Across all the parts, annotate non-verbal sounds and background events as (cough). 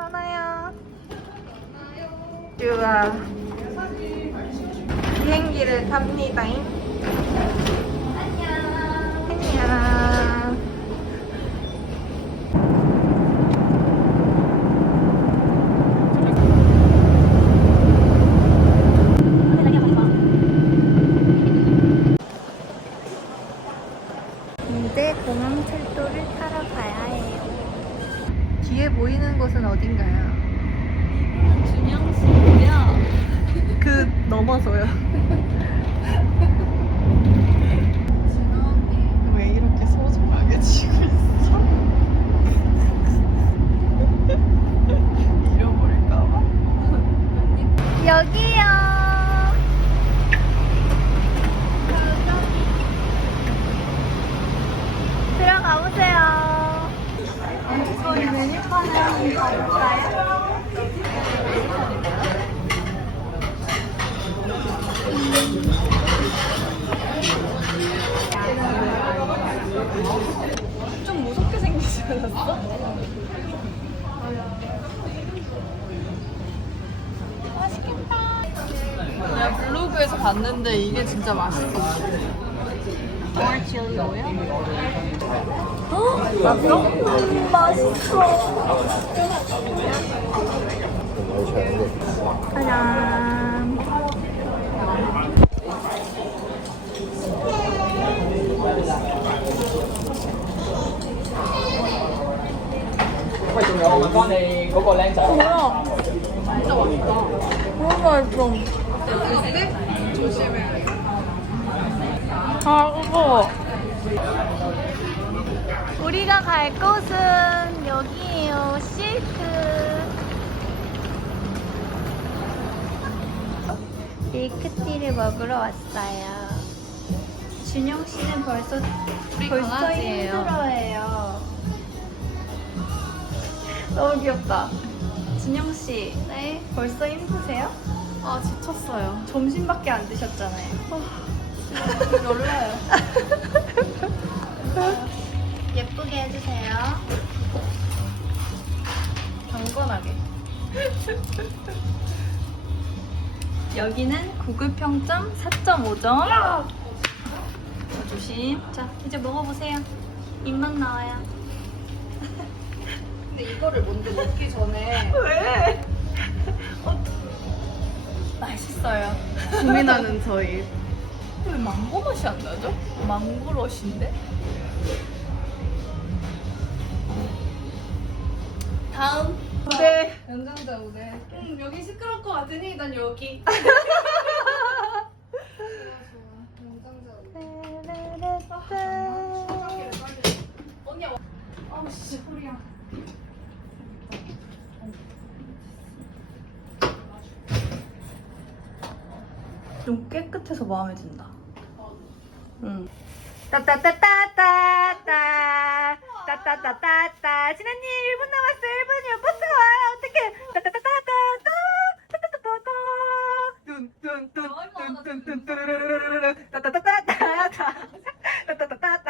떠나요. 우와. 비행기를 탑니다. 안녕. 안녕. 이제 공항철도를 타러 가야 해요. 뒤에 보이는 곳은 어딘가요? 준영씨고요. 그 넘어서요. 왜 이렇게 소중하게 지고 있어? 잃어버릴까봐? 여기요. 들어가 보세요. 저희 메뉴판을 한번 봐볼까요? 좀 무섭게 생기지 않았어? 야 블로그에서 진짜 맛있어. 음, 맛있어. 짜잔. 너무 맛있어. 조심해. 아 그거. 우리가 갈 곳은 여기에요. 실크. 밀크티를 먹으러 왔어요. 준영 씨는 벌써 벌써 강아지예요. 힘들어해요. 너무 귀엽다. 준영 씨, 네. 벌써 힘드세요? 아 지쳤어요. 점심밖에 안 드셨잖아요. 놀라요. 예쁘게 해주세요. 경건하게. 여기는 구글 평점 4.5점. 조심. 자, 이제 먹어보세요. 입맛 나와요. 근데 이거를 먼저 먹기 전에 왜? 맛있어요. (laughs) 고민하는 저희. 왜 망고 맛이 안 나죠? 망고러시인데? 다음. 네. 연장자 우대. 응 여기 시끄러울 것 같으니 난 여기. (laughs) 언니 와. 아우 씨 소리야. 좀 깨끗해서 마음에 든다. 응. 따따따따따따 따따따따따 진아님 1분 남았어요 1분이요. 버스가 와요. 어떡해. 따따따따따 따 따따따따따. 뚠뚠뚠뚠뚠뚠뚠 따따따따따따. 따따따따따.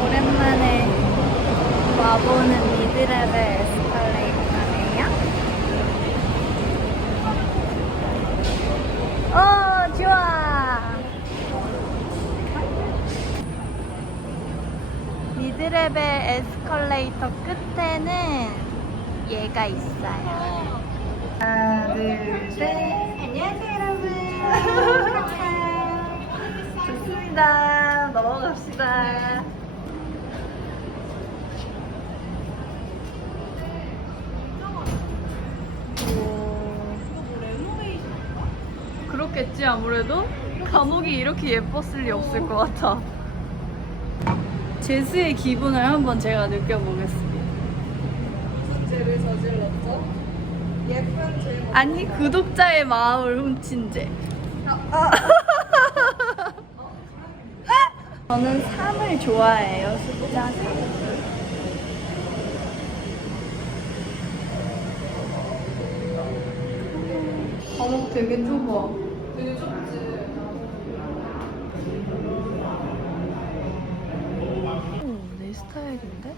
오랜만에 와보는 미드레벨 에스컬레이터네요 어 좋아 미드레벨 에스컬레이터 끝에는 얘가 있어요 하나 둘 셋 안녕하세요 여러분 좋습니다 넘어갑시다 그렇겠지 아무래도 감옥이 이렇게 예뻤을 리 없을 것 같아. 제스의 기분을 한번 제가 느껴보겠습니다. 죄를 저질렀죠? 예쁜 죄. 아니 구독자의 마음을 훔친 죄. (laughs) 저는 3을 좋아해요 숫자 3. 감옥 되게 좁아. 되게 좁지. 스타일인데?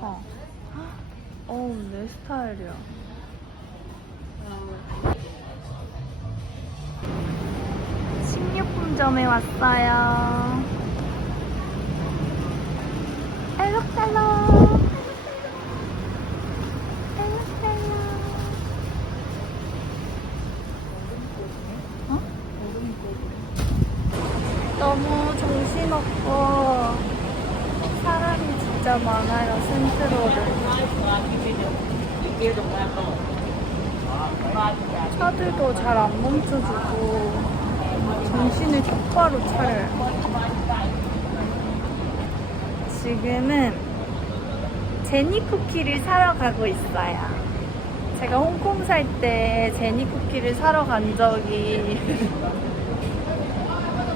어. 어우, 내 스타일이야. 식료품점에 왔어요. 알록달록. 알록달록. 어? 너무 정신없고 사람이 진짜 많아요, 센트럴은. 차들도 잘 안 멈춰주고 정신을 똑바로 차려요. 지금은 제니 쿠키를 사러 가고 있어요. 제가 홍콩 살 때 제니 쿠키를 사러 간 적이 (laughs)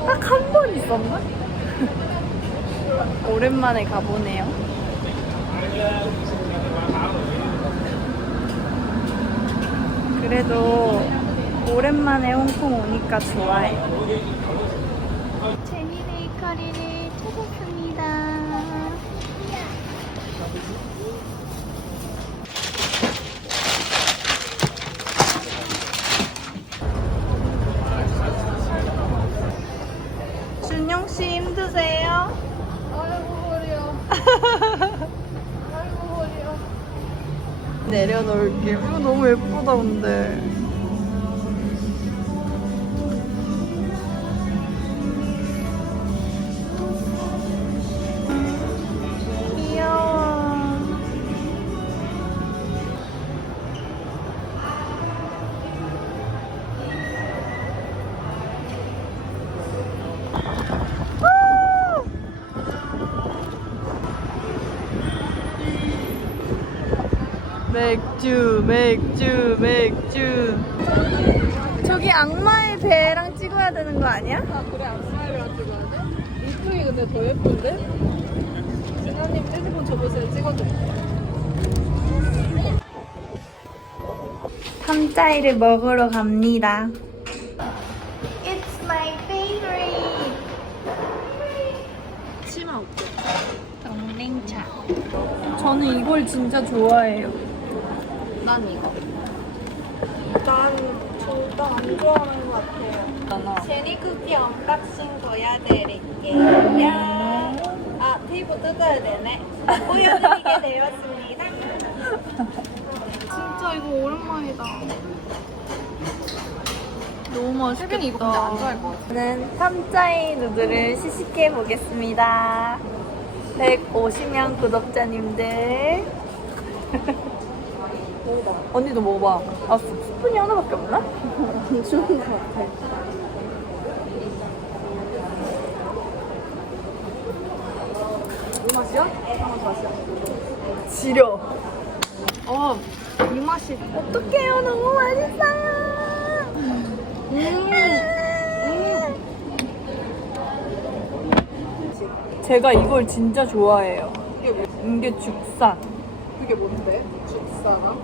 딱 한 번 있었나? (laughs) 오랜만에 가보네요. 그래도 오랜만에 홍콩 오니까 좋아해. 제니 베이커리를 찾았습니다. 준영 씨 힘드세요? 아이고 허리야. 아이고 허리야. 내려놓을게요. 이거 너무 예쁘다, 근데. 맥주, 맥주, 맥주. 저기 악마의 배랑 찍어야 되는 거 아니야? 아 그래 악마이랑 찍어야 돼? 이쪽이 근데 더 예쁜데? 진아님 핸드폰 줘보세요 찍어드릴게요. 탐짜이를 먹으러 갑니다. It's my favorite. 치마 없죠? 동냉차. 저는 이걸 진짜 좋아해요. 난 이거. 난 둘 다 안 좋아하는 것 같아요. 나 제니 쿠키 언박싱 보여드릴게요. 아, 테이프 뜯어야 되네. 보여드리게 되었습니다. 진짜 이거 오랜만이다. 너무 맛있겠다. 혜빈이 이거 근데 안 좋아할 것 같아. 저는 탐짜이 누들을 시식해 보겠습니다. 150명 구독자님들. (laughs) 언니도 먹어봐. 아, 스- 스푼이 하나밖에 없나? 좋은 것 같아. 이 맛이야? 한번 맛이야. 지려. 어, 이 맛이. 어떡해요. 너무 맛있어요. 제가 이걸 진짜 좋아해요. 이게 뭐, 이게 죽산. 그게 뭔데? 죽사나?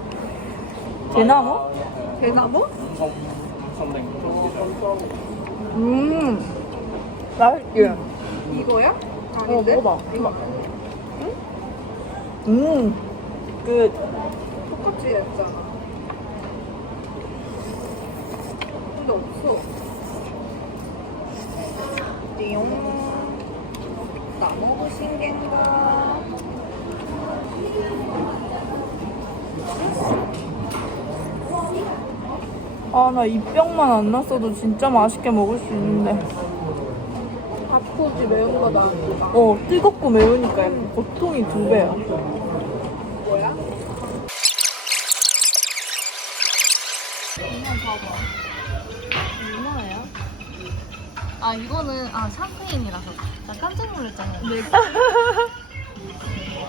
대나무? 대나무? 음. 맛있게. 이거야? 어, 아닌데? 먹어봐. 이거. 음. 끝. 똑같이 했잖아. 근데 없어. 띠용. 나무 신겐가. 아, 나 입병만 안 났어도 진짜 맛있게 먹을 수 있는데. 닭고기 매운 거 나왔다. 어, 뜨겁고 매우니까 약간 고통이 두 배야. 뭐야? 얼마예요? 아, 이거는, 아, 샴페인이라서. 나 깜짝 놀랐잖아요. 네.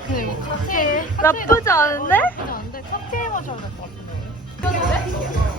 근데 이거 칵테일. 나쁘지 않은데? 나쁘지 않은데 칵테일 마셔야 될 것 같은데.